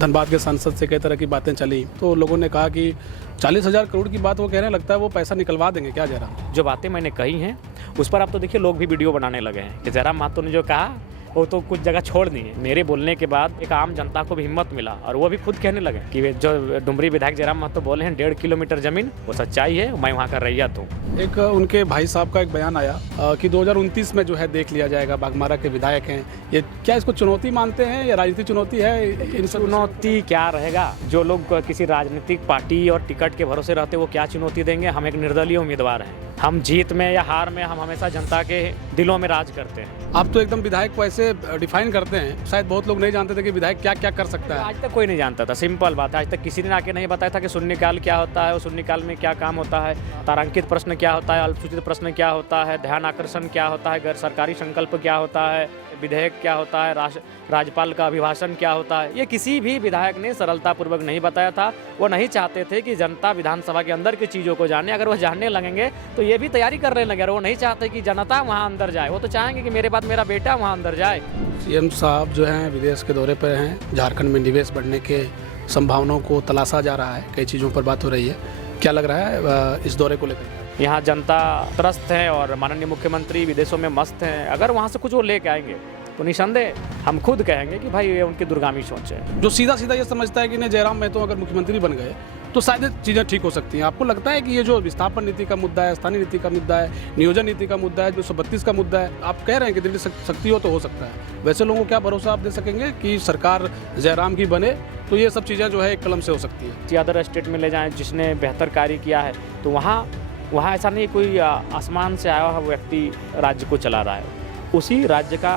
धनबाद के सांसद से कई तरह की बातें चली, तो लोगों ने कहा कि 40,000 करोड़ की बात वो कह रहे हैं, लगता है वो पैसा निकलवा देंगे क्या जयराम? जो बातें मैंने कही हैं उस पर आप तो देखिए लोग भी वीडियो बनाने लगे हैं कि जयराम महतो ने जो कहा वो तो कुछ जगह छोड़ दी है। मेरे बोलने के बाद एक आम जनता को भी हिम्मत मिला और वो भी खुद कहने लगे कि जो डुमरी विधायक जयराम महतो बोले हैं 1.5 किलोमीटर जमीन, वो सच्चाई है, मैं वहाँ का रैयत हूँ। एक उनके भाई साहब का एक बयान आया कि 2029 में जो है देख लिया जाएगा, बाघमारा के विधायक हैं। ये क्या इसको चुनौती मानते हैं या राजनीतिक चुनौती है? इन चुनौती क्या रहेगा? जो लोग किसी राजनीतिक पार्टी और टिकट के भरोसे रहते वो क्या चुनौती देंगे? हम एक निर्दलीय उम्मीदवार हैं। हम जीत में या हार में हम हमेशा जनता के दिलों में राज करते हैं। आप तो एकदम विधायक को ऐसे डिफाइन करते हैं, शायद बहुत लोग नहीं जानते थे कि विधायक क्या क्या कर सकता है। आज तक कोई नहीं जानता था, सिंपल बात है। आज तक किसी ने आके नहीं बताया था कि शून्यकाल क्या होता है, और शून्यकाल में क्या काम होता है, तारांकित प्रश्न क्या होता है, अल्पसूचित प्रश्न क्या होता है, ध्यान आकर्षण क्या होता है, गैर सरकारी संकल्प क्या होता है, विधेयक क्या होता है, राज्यपाल का अभिभाषण क्या होता है। ये किसी भी विधायक ने सरलतापूर्वक नहीं बताया था। वो नहीं चाहते थे कि जनता विधानसभा के अंदर की चीज़ों को जाने। अगर वो जानने लगेंगे तो ये भी तैयारी करने लगे। वो नहीं चाहते कि जनता वहाँ अंदर जाए, वो तो चाहेंगे कि मेरे बाद मेरा बेटा वहाँ अंदर जाए। सीएम साहब जो हैं विदेश के दौरे पर हैं, झारखंड में निवेश बढ़ने के संभावनाओं को तलाशा जा रहा है, कई चीज़ों पर बात हो रही है। क्या लग रहा है इस दौरे को लेकर? यहाँ जनता त्रस्त है और माननीय मुख्यमंत्री विदेशों में मस्त हैं। अगर वहाँ से कुछ वो लेके आएंगे तो निसंदेह हम खुद कहेंगे कि भाई ये उनकी दूरगामी सोच है। जो सीधा सीधा ये समझता है कि नहीं जयराम महतो अगर मुख्यमंत्री बन गए तो शायद चीज़ें ठीक हो सकती हैं। आपको लगता है कि ये जो विस्थापन नीति का मुद्दा है, स्थानीय नीति का मुद्दा है, नियोजन नीति का मुद्दा है, जो 132 का मुद्दा है, आप कह रहे हैं कि दृढ़ शक्ति हो तो हो सकता है, वैसे लोगों को क्या भरोसा आप दे सकेंगे कि सरकार जयराम की बने तो ये सब चीज़ें जो है एक कलम से हो सकती है? अदर स्टेट में ले जाएँ जिसने बेहतर कार्य किया है, तो वहाँ ऐसा नहीं कोई आसमान से आया हुआ व्यक्ति राज्य को चला रहा है। उसी राज्य का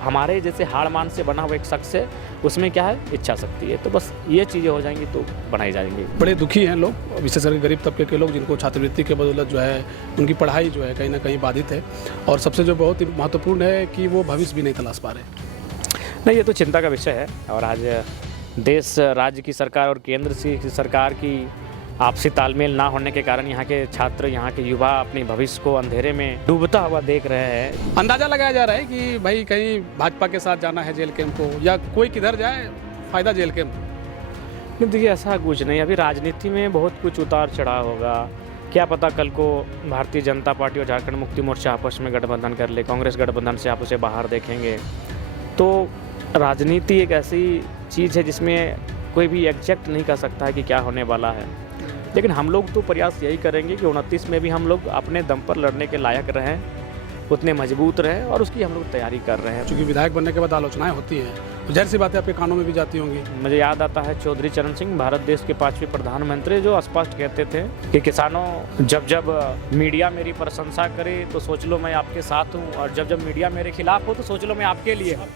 हमारे जैसे हाड़ मान से बना हुआ एक शख्स है, उसमें क्या है इच्छा शक्ति है। तो बस ये चीज़ें हो जाएंगी तो बनाई जाएंगी। बड़े दुखी हैं लोग, विशेष करके गरीब तबके के लोग, जिनको छात्रवृत्ति के बदौलत जो है उनकी पढ़ाई जो है कहीं ना कहीं बाधित है, और सबसे जो बहुत महत्वपूर्ण है कि वो भविष्य भी नहीं तलाश पा रहे। नहीं, ये तो चिंता का विषय है। और आज देश राज्य की सरकार और केंद्र की सरकार की आपसी तालमेल ना होने के कारण यहाँ के छात्र, यहाँ के युवा अपने भविष्य को अंधेरे में डूबता हुआ देख रहे हैं। अंदाजा लगाया जा रहा है कि भाई कहीं भाजपा के साथ जाना है जेल कैंप को, या कोई किधर जाए फायदा जेल कैंप। नहीं, देखिए ऐसा कुछ नहीं। अभी राजनीति में बहुत कुछ उतार चढ़ाव होगा। क्या पता कल को भारतीय जनता पार्टी और झारखंड मुक्ति मोर्चा आपस में गठबंधन कर ले, कांग्रेस गठबंधन से आप उसे बाहर देखेंगे। तो राजनीति एक ऐसी चीज़ है जिसमें कोई भी एग्जैक्ट नहीं कर सकता है कि क्या होने वाला है। लेकिन हम लोग तो प्रयास यही करेंगे कि 29 में भी हम लोग अपने दम पर लड़ने के लायक रहें, उतने मजबूत रहें, और उसकी हम लोग तैयारी कर रहे हैं। क्योंकि विधायक बनने के बाद आलोचनाएं होती हैं, तो जाहिर सी बात है आपके कानों में भी जाती होंगी। मुझे याद आता है चौधरी चरण सिंह, भारत देश के 5वें प्रधानमंत्री, जो स्पष्ट कहते थे कि किसानों, जब मीडिया मेरी प्रशंसा करे तो सोच लो मैं आपके साथ हूँ, और जब मीडिया मेरे खिलाफ हो तो सोच लो मैं आपके लिए हूँ,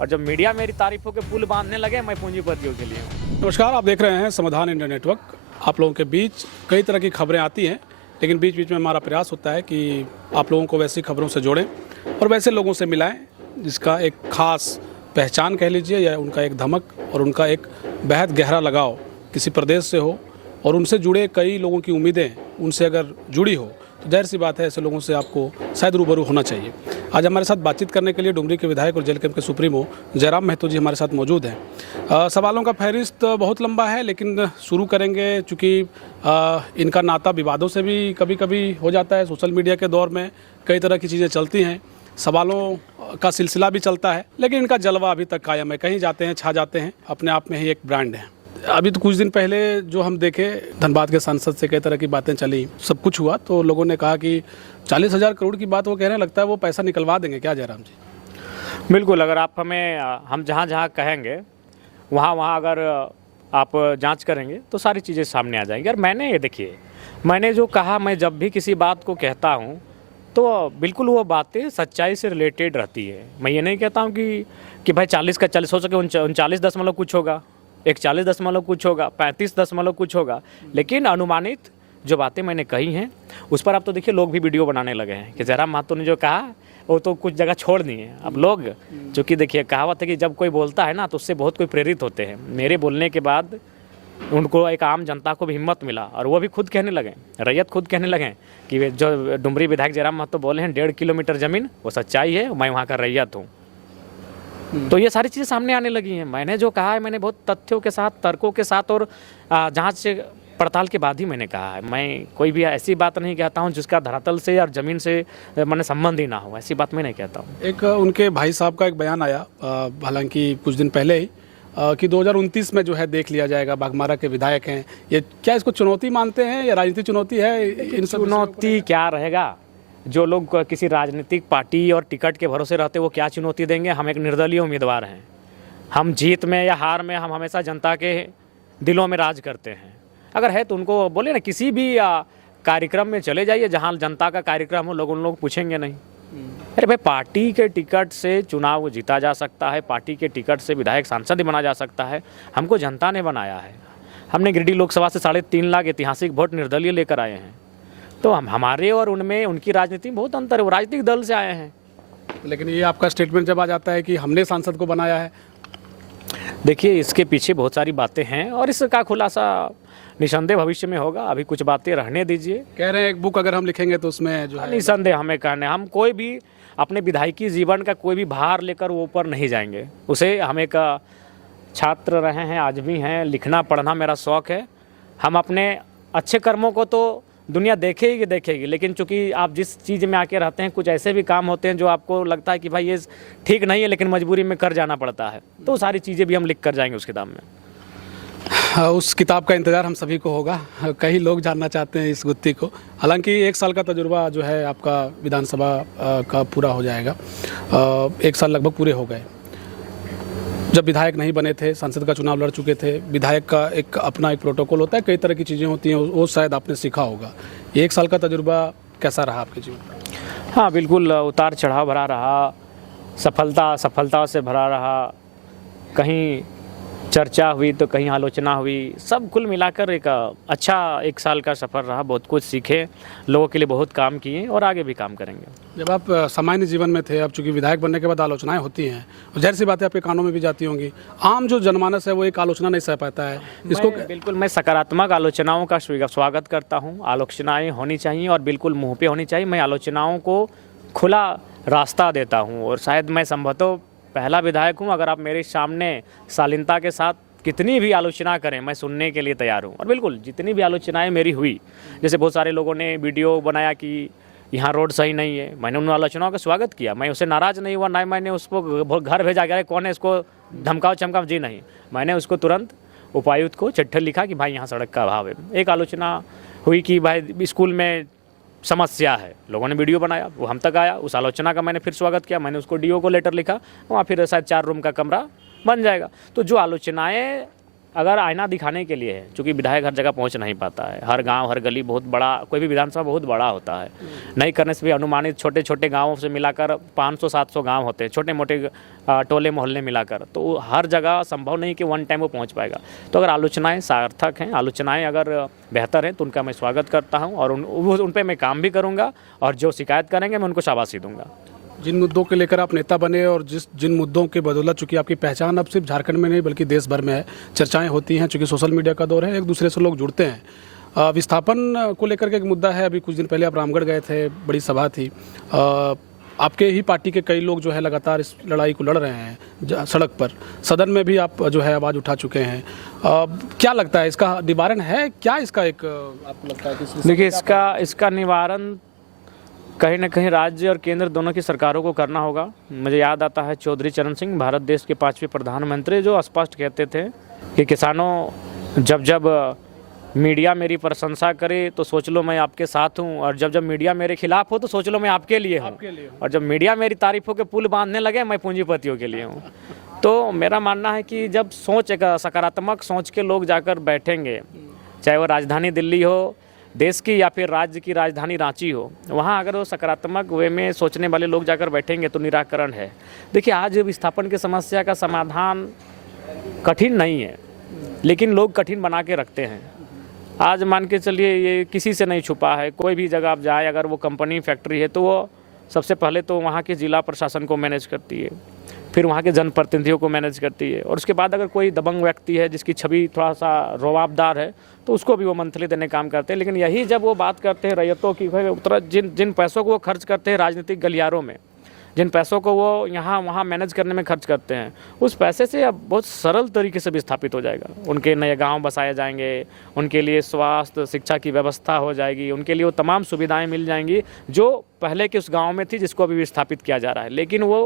और जब मीडिया मेरी तारीफों के पुल बांधने लगे मैं पूंजीपतियों के लिए हूँ। नमस्कार, आप देख रहे हैं समाधान इंडिया नेटवर्क। आप लोगों के बीच कई तरह की खबरें आती हैं, लेकिन बीच बीच में हमारा प्रयास होता है कि आप लोगों को वैसी खबरों से जोड़ें और वैसे लोगों से मिलाएं जिसका एक खास पहचान कह लीजिए, या उनका एक धमक और उनका एक बेहद गहरा लगाव किसी प्रदेश से हो, और उनसे जुड़े कई लोगों की उम्मीदें उनसे अगर जुड़ी हो तो जाहिर सी बात है ऐसे लोगों से आपको शायद रूबरू होना चाहिए। आज हमारे साथ बातचीत करने के लिए डुमरी के विधायक और जेल कैंप के सुप्रीमो जयराम महतो जी हमारे साथ मौजूद हैं। सवालों का फहरिस्त बहुत लंबा है, लेकिन शुरू करेंगे चूँकि इनका नाता विवादों से भी कभी कभी हो जाता है। सोशल मीडिया के दौर में कई तरह की चीज़ें चलती हैं, सवालों का सिलसिला भी चलता है, लेकिन इनका जलवा अभी तक कायम है। कहीं जाते हैं छा जाते हैं, अपने आप में ही एक ब्रांड है। अभी तो कुछ दिन पहले जो हम देखे, धनबाद के सांसद से कई तरह की बातें चली, सब कुछ हुआ, तो लोगों ने कहा कि 40,000 करोड़ की बात वो कह रहे हैं, लगता है वो पैसा निकलवा देंगे क्या जयराम जी? बिल्कुल, अगर आप हम जहाँ जहाँ कहेंगे वहाँ अगर आप जांच करेंगे तो सारी चीज़ें सामने आ जाएंगी। और मैंने जो कहा, मैं जब भी किसी बात को कहता हूँ तो बिल्कुल वो बातें सच्चाई से रिलेटेड रहती है। मैं ये नहीं कहता हूँ कि भाई 40 का 40 हो सके, 39 दशमलव कुछ होगा, 41 दशमलव कुछ होगा, 35 दशमलव कुछ होगा, लेकिन अनुमानित जो बातें मैंने कही हैं उस पर आप तो देखिए लोग भी वीडियो बनाने लगे हैं कि जयराम महतो ने जो कहा वो तो कुछ जगह छोड़ दी है। अब लोग, चूँकि देखिए कहावत है कि जब कोई बोलता है ना तो उससे बहुत कोई प्रेरित होते हैं। मेरे बोलने के बाद उनको, एक आम जनता को भी हिम्मत मिला, और वो भी खुद कहने लगे, रैयत खुद कहने लगे कि जो डुमरी विधायक जयराम महतो बोले हैं 1.5 किलोमीटर ज़मीन, वो सच्चाई है, मैं वहाँ का रैयत हूँ। तो ये सारी चीज़ें सामने आने लगी हैं। मैंने जो कहा है मैंने बहुत तथ्यों के साथ, तर्कों के साथ और जांच से पड़ताल के बाद ही मैंने कहा है। मैं कोई भी ऐसी बात नहीं कहता हूँ जिसका धरातल से और ज़मीन से मैंने संबंध ही ना हो, ऐसी बात मैं नहीं कहता हूँ। एक उनके भाई साहब का एक बयान आया हालांकि कुछ दिन पहले ही कि 2029 में जो है देख लिया जाएगा, बाघमारा के विधायक हैं। ये क्या इसको चुनौती मानते हैं या राजनीतिक चुनौती है? इन सब चुनौती क्या रहेगा? जो लोग किसी राजनीतिक पार्टी और टिकट के भरोसे रहते वो क्या चुनौती देंगे? हम एक निर्दलीय उम्मीदवार हैं। हम जीत में या हार में हम हमेशा जनता के दिलों में राज करते हैं। अगर है तो उनको बोले ना, किसी भी कार्यक्रम में चले जाइए जहां जनता का कार्यक्रम हो, लोग उन लोग पूछेंगे नहीं। अरे भाई, पार्टी के टिकट से चुनाव जीता जा सकता है, पार्टी के टिकट से विधायक सांसद बना जा सकता है। हमको जनता ने बनाया है। हमने गिरिडीह लोकसभा से 3.5 लाख ऐतिहासिक वोट निर्दलीय लेकर आए हैं। तो हमारे और उनमें, उनकी राजनीति में बहुत अंतर है। वो राजनीतिक दल से आए हैं। लेकिन ये आपका स्टेटमेंट जब आ जाता है कि हमने सांसद को बनाया है, देखिए इसके पीछे बहुत सारी बातें हैं और इसका खुलासा निसंदेह भविष्य में होगा। अभी कुछ बातें रहने दीजिए। कह रहे हैं एक बुक अगर हम लिखेंगे तो उसमें जो है निसंदेह हमें कहने, हम कोई भी अपने विधायकी जीवन का कोई भी भार लेकर वो ऊपर नहीं जाएंगे। उसे हम एक छात्र रहे हैं, आज भी हैं। लिखना पढ़ना मेरा शौक़ है। हम अपने अच्छे कर्मों को तो दुनिया देखेगी, लेकिन चूंकि आप जिस चीज़ में आके रहते हैं, कुछ ऐसे भी काम होते हैं जो आपको लगता है कि भाई ये ठीक नहीं है, लेकिन मजबूरी में कर जाना पड़ता है। तो सारी चीज़ें भी हम लिख कर जाएंगे उस किताब में। उस किताब का इंतज़ार हम सभी को होगा। कई लोग जानना चाहते हैं इस गुत्थी को। हालांकि 1 साल का तजुर्बा जो है आपका विधानसभा का पूरा हो जाएगा। 1 साल लगभग पूरे हो गए। जब विधायक नहीं बने थे, सांसद का चुनाव लड़ चुके थे, विधायक का एक अपना एक प्रोटोकॉल होता है, कई तरह की चीज़ें होती हैं, वो शायद आपने सीखा होगा। 1 साल का तजुर्बा कैसा रहा आपके जीवन में? हाँ बिल्कुल, उतार चढ़ाव भरा रहा, सफलता से भरा रहा। कहीं चर्चा हुई तो कहीं आलोचना हुई। सब कुल मिलाकर एक अच्छा 1 साल का सफ़र रहा। बहुत कुछ सीखे, लोगों के लिए बहुत काम किए और आगे भी काम करेंगे। जब आप सामान्य जीवन में थे, अब चूंकि विधायक बनने के बाद आलोचनाएं होती हैं, और जाहिर सी बात है आपके कानों में भी जाती होंगी। आम जो जनमानस है वो एक आलोचना नहीं सह पाता है इसको। बिल्कुल मैं सकारात्मक आलोचनाओं का स्वागत करता हूँ। आलोचनाएँ होनी चाहिए और बिल्कुल मुँह पे होनी चाहिए। मैं आलोचनाओं को खुला रास्ता देता हूँ और शायद मैं संभवतः पहला विधायक हूँ। अगर आप मेरे सामने शालीनता के साथ कितनी भी आलोचना करें, मैं सुनने के लिए तैयार हूँ। और बिल्कुल जितनी भी आलोचनाएं मेरी हुई, जैसे बहुत सारे लोगों ने वीडियो बनाया कि यहाँ रोड सही नहीं है, मैंने उन आलोचनाओं का स्वागत किया। मैं उससे नाराज़ नहीं हुआ, ना मैंने उसको घर भेजा गया कौन है इसको धमकाओ चमकाओ, जी नहीं। मैंने उसको तुरंत उपायुक्त को चिट्ठी लिखा कि भाई यहाँ सड़क का अभाव है। एक आलोचना हुई कि भाई स्कूल में समस्या है, लोगों ने वीडियो बनाया, वो हम तक आया। उस आलोचना का मैंने फिर स्वागत किया। मैंने उसको डीओ को लेटर लिखा, वहाँ फिर शायद 4 रूम का कमरा बन जाएगा। तो जो आलोचनाएं अगर आईना दिखाने के लिए है, चूँकि विधायक हर जगह पहुँच नहीं पाता है, हर गांव हर गली बहुत बड़ा, कोई भी विधानसभा बहुत बड़ा होता है। नहीं करने से भी अनुमानित छोटे छोटे गाँवों से मिलाकर 500-700 गाँव होते हैं, छोटे मोटे टोले मोहल्ले मिलाकर। तो हर जगह संभव नहीं कि वन टाइम वो पहुँच पाएगा। तो अगर आलोचनाएँ सार्थक हैं, आलोचनाएँ अगर बेहतर हैं, तो उनका मैं स्वागत करता हूँ और उन पर मैं काम भी करूँगा। और जो शिकायत करेंगे मैं उनको शाबाशी दूँगा। जिन मुद्दों के लेकर आप नेता बने और जिन मुद्दों के बदौलत चूंकि आपकी पहचान अब सिर्फ झारखंड में नहीं बल्कि देश भर में है, चर्चाएं होती हैं, चूंकि सोशल मीडिया का दौर है, एक दूसरे से लोग जुड़ते हैं। विस्थापन को लेकर के एक मुद्दा है। अभी कुछ दिन पहले आप रामगढ़ गए थे, बड़ी सभा थी। आपके ही पार्टी के कई लोग जो है लगातार इस लड़ाई को लड़ रहे हैं सड़क पर। सदन में भी आप जो है आवाज़ उठा चुके हैं। क्या लगता है इसका निवारण है क्या? इसका एक आपको लगता है कि देखिए इसका निवारण कहीं ना कहीं राज्य और केंद्र दोनों की सरकारों को करना होगा। मुझे याद आता है चौधरी चरण सिंह, भारत देश के 5वें प्रधानमंत्री, जो स्पष्ट कहते थे कि किसानों, जब मीडिया मेरी प्रशंसा करे तो सोच लो मैं आपके साथ हूँ, और जब मीडिया मेरे खिलाफ हो तो सोच लो मैं आपके लिए हूँ, और जब मीडिया मेरी तारीफों के पुल बांधने लगे मैं पूंजीपतियों के लिए हूँ। तो मेरा मानना है कि जब एक सकारात्मक सोच के लोग जाकर बैठेंगे, चाहे वो राजधानी दिल्ली हो देश की या फिर राज्य की राजधानी रांची हो, वहाँ अगर वो सकारात्मक वे में सोचने वाले लोग जाकर बैठेंगे तो निराकरण है। देखिए आज विस्थापन की समस्या का समाधान कठिन नहीं है, लेकिन लोग कठिन बना के रखते हैं। आज मान के चलिए ये किसी से नहीं छुपा है, कोई भी जगह आप जाए, अगर वो कंपनी फैक्ट्री है तो वो सबसे पहले तो वहाँ के जिला प्रशासन को मैनेज करती है, फिर वहाँ के जनप्रतिनिधियों को मैनेज करती है, और उसके बाद अगर कोई दबंग व्यक्ति है जिसकी छवि थोड़ा सा रौआबदार है तो उसको भी वो मंथली देने काम करते हैं। लेकिन यही जब वो बात करते हैं रैयतों की, जिन पैसों को वो खर्च करते हैं राजनीतिक गलियारों में, जिन पैसों को वो यहाँ वहाँ मैनेज करने में खर्च करते हैं, उस पैसे से अब बहुत सरल तरीके से विस्थापित हो जाएगा। उनके नए गांव बसाए जाएंगे, उनके लिए स्वास्थ्य शिक्षा की व्यवस्था हो जाएगी, उनके लिए वो तमाम सुविधाएं मिल जाएंगी जो पहले के उस गांव में थी, जिसको अभी विस्थापित किया जा रहा है। लेकिन वो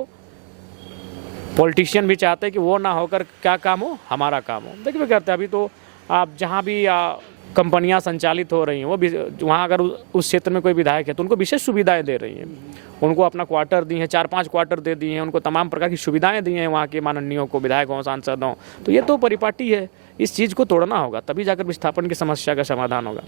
पॉलिटिशियन भी चाहते हैं कि वो ना होकर क्या काम हो, हमारा काम हो। देखिए करते हैं, अभी तो आप जहाँ भी कंपनियां संचालित हो रही हैं, वो भी वहाँ अगर उस क्षेत्र में कोई विधायक है तो उनको विशेष सुविधाएं दे रही हैं। उनको अपना क्वार्टर दी हैं, 4-5 क्वार्टर दे दिए हैं, उनको तमाम प्रकार की सुविधाएं दी हैं वहाँ के माननीयों को, विधायकों सांसदों। तो ये तो परिपाटी है, इस चीज़ को तोड़ना होगा, तभी जाकर विस्थापन की समस्या का समाधान होगा।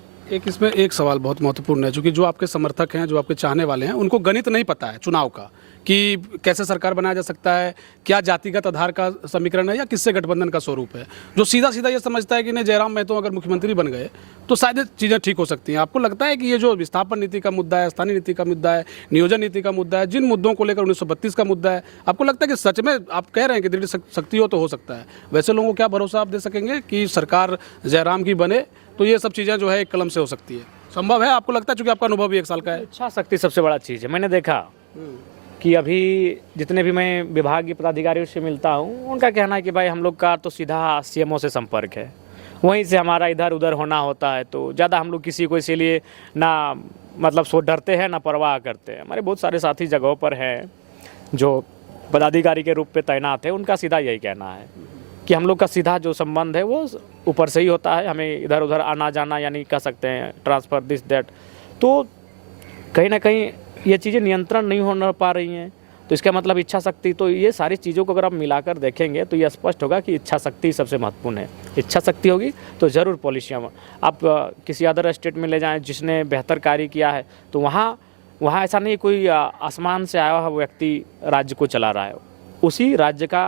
इसमें एक सवाल बहुत महत्वपूर्ण है, क्योंकि जो आपके समर्थक हैं, जो आपके चाहने वाले हैं, उनको गणित नहीं पता है चुनाव का, कि कैसे सरकार बनाया जा सकता है, क्या जातिगत आधार का समीकरण है या किससे गठबंधन का स्वरूप है। जो सीधा सीधा ये समझता है कि नहीं, जयराम महतो अगर मुख्यमंत्री बन गए तो शायद चीज़ें ठीक हो सकती हैं। आपको लगता है कि ये जो विस्थापन नीति का मुद्दा है, स्थानीय नीति का मुद्दा है, नियोजन नीति का मुद्दा है, जिन मुद्दों को लेकर 1932 का मुद्दा है, आपको लगता है कि सच में आप कह रहे हैं कि दृढ़ शक्ति हो तो हो सकता है, वैसे लोगों को क्या भरोसा आप दे सकेंगे कि सरकार जयराम की बने तो ये सब चीज़ें जो है एक कलम से हो सकती है? संभव है आपको लगता है, चूंकि आपका अनुभव भी 1 साल का है? इच्छा शक्ति सबसे बड़ा चीज़ है। मैंने देखा कि अभी जितने भी मैं विभागीय पदाधिकारियों से मिलता हूँ, उनका कहना है कि भाई हम लोग का तो सीधा सीएमओ से संपर्क है, वहीं से हमारा इधर उधर होना होता है, तो ज़्यादा हम लोग किसी को इसीलिए ना मतलब सो डरते हैं ना परवाह करते हैं। हमारे बहुत सारे साथी जगहों पर हैं जो पदाधिकारी के रूप में तैनात है, उनका सीधा यही कहना है कि हम लोग का सीधा जो संबंध है वो ऊपर से ही होता है, हमें इधर उधर आना जाना यानी कह सकते हैं ट्रांसफ़र दिस दैट। तो कहीं ना कहीं ये चीज़ें नियंत्रण नहीं हो पा रही हैं, तो इसका मतलब इच्छा शक्ति, तो ये सारी चीज़ों को अगर आप मिलाकर देखेंगे तो ये स्पष्ट होगा कि इच्छा शक्ति सबसे महत्वपूर्ण है। इच्छा शक्ति होगी तो ज़रूर पॉलिसियाँ आप किसी अदर स्टेट में ले जाएं जिसने बेहतर कार्य किया है, तो वहाँ ऐसा नहीं कोई आसमान से आया हुआ व्यक्ति राज्य को चला रहा है, उसी राज्य का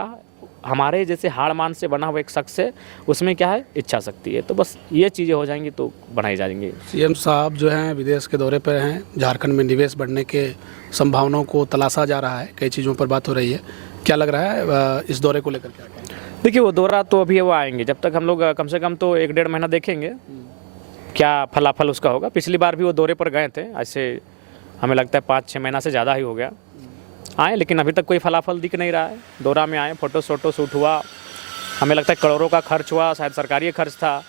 हमारे जैसे हाड़मान से बना हुआ एक शख्स है, उसमें क्या है, इच्छा शक्ति है। तो बस ये चीज़ें हो जाएंगी तो बनाई जाएंगी। सीएम साहब जो हैं विदेश के दौरे पर हैं, झारखंड में निवेश बढ़ने के संभावनाओं को तलाशा जा रहा है, कई चीज़ों पर बात हो रही है, क्या लग रहा है इस दौरे को लेकर? क्या देखिए वो दौरा तो अभी वो आएंगे, जब तक हम लोग कम से कम तो 1-1.5 महीना देखेंगे क्या फलाफल उसका होगा। पिछली बार भी वो दौरे पर गए थे, ऐसे हमें लगता है 5-6 महीना से ज़्यादा ही हो गया आए, लेकिन अभी तक कोई फलाफल दिख नहीं रहा है। दौरा में आए, फोटो शूट हुआ, हमें लगता है करोड़ों का खर्च हुआ, शायद सरकारी खर्च था,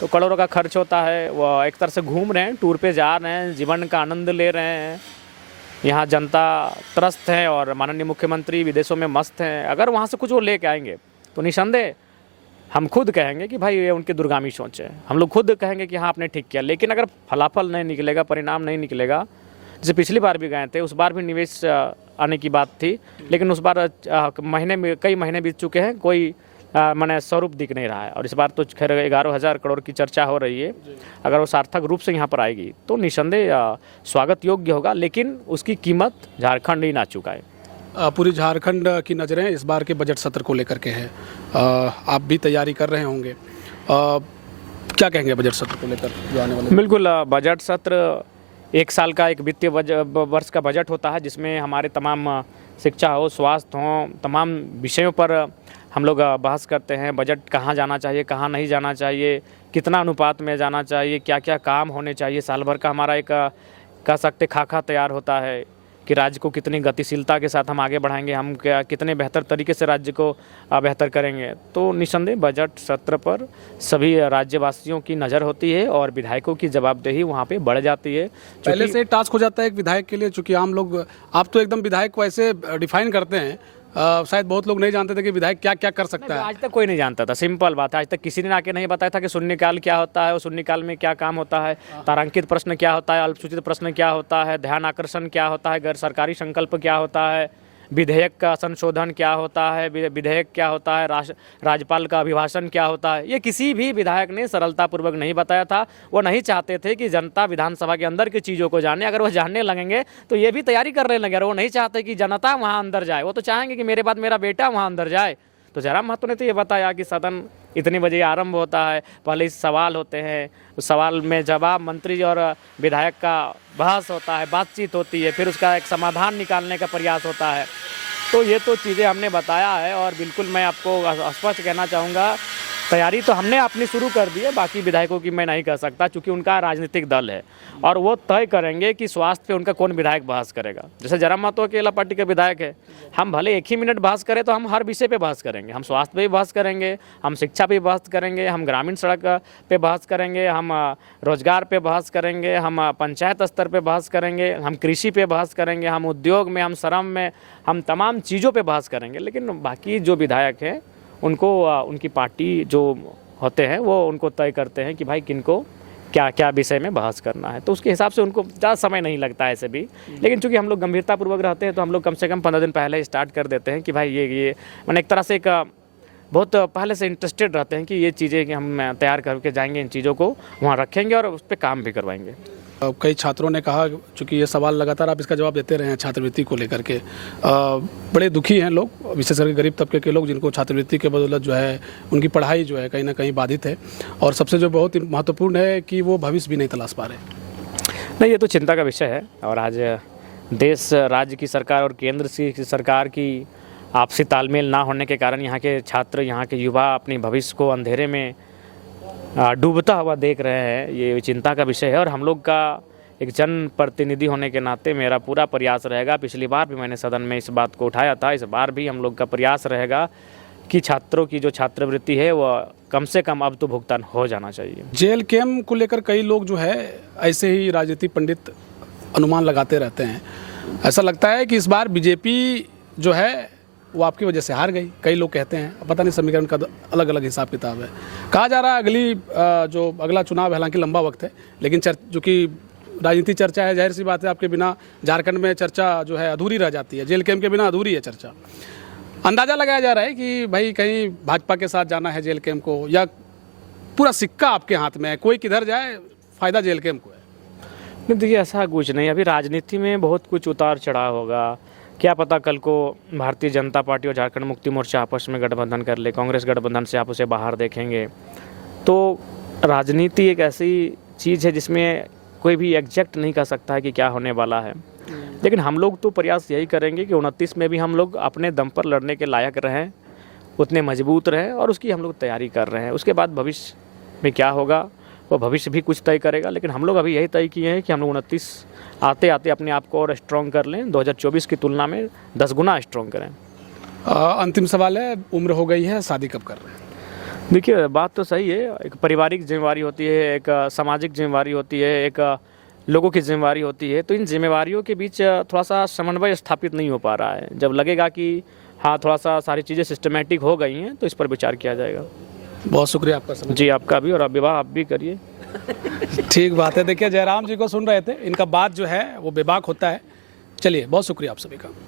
तो करोड़ों का खर्च होता है। वो एक तरह से घूम रहे हैं, टूर पे जा रहे हैं, जीवन का आनंद ले रहे हैं, यहाँ जनता त्रस्त है और माननीय मुख्यमंत्री विदेशों में मस्त हैं। अगर वहाँ से कुछ वो लेके आएंगे तो निसंदेह हम खुद कहेंगे कि भाई ये उनकी दूरगामी सोच है, हम लोग खुद कहेंगे कि हाँ आपने ठीक किया। लेकिन अगर फलाफल नहीं निकलेगा, परिणाम नहीं निकलेगा, जैसे पिछली बार भी गए थे, उस बार भी निवेश आने की बात थी, लेकिन उस बार कई महीने बीत चुके हैं, कोई मैंने स्वरूप दिख नहीं रहा है। और इस बार तो खैर 11,000 करोड़ की चर्चा हो रही है। अगर वो सार्थक रूप से यहाँ पर आएगी तो निसंदेह स्वागत योग्य होगा, लेकिन उसकी कीमत झारखंड ही ना चुकाए। पूरी झारखंड की नज़रें इस बार के बजट सत्र को लेकर के हैं, आप भी तैयारी कर रहे होंगे, क्या कहेंगे बजट सत्र को लेकर जो आने वाले? बिल्कुल, बजट सत्र 1 साल का एक वित्तीय वर्ष का बजट होता है, जिसमें हमारे तमाम शिक्षा हो, स्वास्थ्य हो, तमाम विषयों पर हम लोग बहस करते हैं। बजट कहाँ जाना चाहिए, कहाँ नहीं जाना चाहिए, कितना अनुपात में जाना चाहिए, क्या क्या काम होने चाहिए। साल भर का हमारा एक कह सकते खाका तैयार होता है कि राज्य को कितनी गतिशीलता के साथ हम आगे बढ़ाएंगे, हम क्या कितने बेहतर तरीके से राज्य को बेहतर करेंगे। तो निसंदेह बजट सत्र पर सभी राज्यवासियों की नज़र होती है और विधायकों की जवाबदेही वहाँ पे बढ़ जाती है। पहले से टास्क हो जाता है एक विधायक के लिए, चूँकि आम लोग, आप तो एकदम विधायक को ऐसे डिफाइन करते हैं, शायद बहुत लोग नहीं जानते थे कि विधायक क्या क्या कर सकता है। आज तक कोई नहीं जानता था, सिंपल बात है। आज तक किसी ने आके नहीं बताया था कि शून्यकाल क्या होता है और शून्यकाल में क्या काम होता है, तारांकित प्रश्न क्या होता है, अल्पसूचित प्रश्न क्या होता है, ध्यान आकर्षण क्या होता है, गैर सरकारी संकल्प क्या होता है, विधेयक का संशोधन क्या होता है, विधेयक क्या होता है, राज्यपाल का अभिभाषण क्या होता है। ये किसी भी विधायक ने सरलतापूर्वक नहीं बताया था। वो नहीं चाहते थे कि जनता विधानसभा के अंदर की चीज़ों को जाने। अगर वो जानने लगेंगे तो ये भी तैयारी करने लगे। वो नहीं चाहते कि जनता वहाँ अंदर जाए, वो तो चाहेंगे कि मेरे बाद मेरा बेटा वहाँ अंदर जाए। तो जयराम महतो ने तो ये बताया कि सदन इतनी बजे आरंभ होता है, पहले सवाल होते हैं, उस सवाल में जवाब, मंत्री और विधायक का बहस होता है, बातचीत होती है, फिर उसका एक समाधान निकालने का प्रयास होता है। तो ये तो चीज़ें हमने बताया है और बिल्कुल मैं आपको स्पष्ट कहना चाहूँगा तैयारी तो हमने अपनी शुरू कर दी है, बाकी विधायकों की मैं नहीं कह सकता, क्योंकि उनका राजनीतिक दल है और वो तय करेंगे कि स्वास्थ्य पे उनका कौन विधायक बहस करेगा। जैसे जयराम महतो अकेला पार्टी का विधायक है, हम भले एक ही मिनट बहस करें तो हम हर विषय पे बहस करेंगे। हम स्वास्थ्य पे भी बहस करेंगे, हम शिक्षा पे बहस करेंगे, हम ग्रामीण सड़क पे बहस करेंगे, हम रोजगार पे बहस करेंगे, हम पंचायत स्तर पे बहस करेंगे, हम कृषि पे बहस करेंगे, हम उद्योग में, हम श्रम में, हम तमाम चीज़ों पे बहस करेंगे। लेकिन बाकी जो विधायक हैं उनको उनकी पार्टी जो होते हैं वो उनको तय करते हैं कि भाई किनको क्या क्या विषय में बहस करना है, तो उसके हिसाब से उनको ज़्यादा समय नहीं लगता है ऐसे भी। लेकिन चूंकि हम लोग गंभीरतापूर्वक रहते हैं तो हम लोग कम से कम 15 दिन पहले स्टार्ट कर देते हैं कि भाई ये मैंने एक तरह से एक बहुत पहले से इंटरेस्टेड रहते हैं कि ये चीज़ें हम तैयार करके जाएंगे, इन चीज़ों को वहाँ रखेंगे और उस पर काम भी करवाएंगे। कई छात्रों ने कहा, चूंकि ये सवाल लगातार आप इसका जवाब देते रहे हैं छात्रवृत्ति को लेकर के, बड़े दुखी हैं लोग, विशेष करके गरीब तबके के लोग, जिनको छात्रवृत्ति के बदौलत जो है उनकी पढ़ाई जो है कहीं ना कहीं बाधित है, और सबसे जो बहुत महत्वपूर्ण है कि वो भविष्य भी नहीं तलाश पा रहे। नहीं, ये तो चिंता का विषय है और आज देश, राज्य की सरकार और केंद्र की सरकार की आपसी तालमेल ना होने के कारण यहाँ के छात्र, यहाँ के युवा अपनी भविष्य को अंधेरे में डूबता हुआ देख रहे हैं। ये चिंता का विषय है और हम लोग का एक जन प्रतिनिधि होने के नाते मेरा पूरा प्रयास रहेगा, पिछली बार भी मैंने सदन में इस बात को उठाया था, इस बार भी हम लोग का प्रयास रहेगा कि छात्रों की जो छात्रवृत्ति है वो कम से कम अब तो भुगतान हो जाना चाहिए। जेल कैम्प को लेकर कई लोग जो है ऐसे ही राजनीति पंडित अनुमान लगाते रहते हैं। ऐसा लगता है कि इस बार बीजेपी जो है वो आपकी वजह से हार गई, कई लोग कहते हैं। पता नहीं, समीकरण का अलग अलग हिसाब किताब है। कहा जा रहा है जो अगला चुनाव है, हालांकि लंबा वक्त है, लेकिन जो कि राजनीति चर्चा है, जाहिर सी बात है आपके बिना झारखंड में चर्चा जो है अधूरी रह जाती है, जेल कैम्प के बिना अधूरी है चर्चा। अंदाज़ा लगाया जा रहा है कि भाई कहीं भाजपा के साथ जाना है जेल कैम्प को, या पूरा सिक्का आपके हाथ में है, कोई किधर जाए फ़ायदा जेल कैम्प को है? नहीं, देखिए ऐसा कुछ नहीं। अभी राजनीति में बहुत कुछ उतार चढ़ाव होगा, क्या पता कल को भारतीय जनता पार्टी और झारखंड मुक्ति मोर्चा आपस में गठबंधन कर ले, कांग्रेस गठबंधन से आप उसे बाहर देखेंगे। तो राजनीति एक ऐसी चीज़ है जिसमें कोई भी एग्जैक्ट नहीं कह सकता है कि क्या होने वाला है। लेकिन हम लोग तो प्रयास यही करेंगे कि 29 में भी हम लोग अपने दम पर लड़ने के लायक रहें, उतने मजबूत रहें, और उसकी हम लोग तैयारी कर रहे हैं। उसके बाद भविष्य में क्या होगा वो भविष्य भी कुछ तय करेगा। लेकिन हम लोग अभी यही तय किए हैं कि हम लोग 29 आते आते अपने आप को और स्ट्रॉन्ग कर लें, 2024 की तुलना में 10 गुना स्ट्रॉन्ग करें। अंतिम सवाल है, उम्र हो गई है, शादी कब कर रहे हैं? देखिए बात तो सही है, एक पारिवारिक जिम्मेवारी होती है, एक सामाजिक जिम्मेवारी होती है, एक लोगों की जिम्मेवारी होती है। तो इन जिम्मेवारियों के बीच थोड़ा सा समन्वय स्थापित नहीं हो पा रहा है। जब लगेगा कि हाँ थोड़ा सा सारी चीज़ें सिस्टमेटिक हो गई हैं तो इस पर विचार किया जाएगा। बहुत शुक्रिया आपका समय। जी आपका भी, और अब विवाह आप भी करिए। ठीक बात है। देखिए, जयराम जी को सुन रहे थे, इनका बात जो है वो बेबाक होता है। चलिए, बहुत शुक्रिया आप सभी का।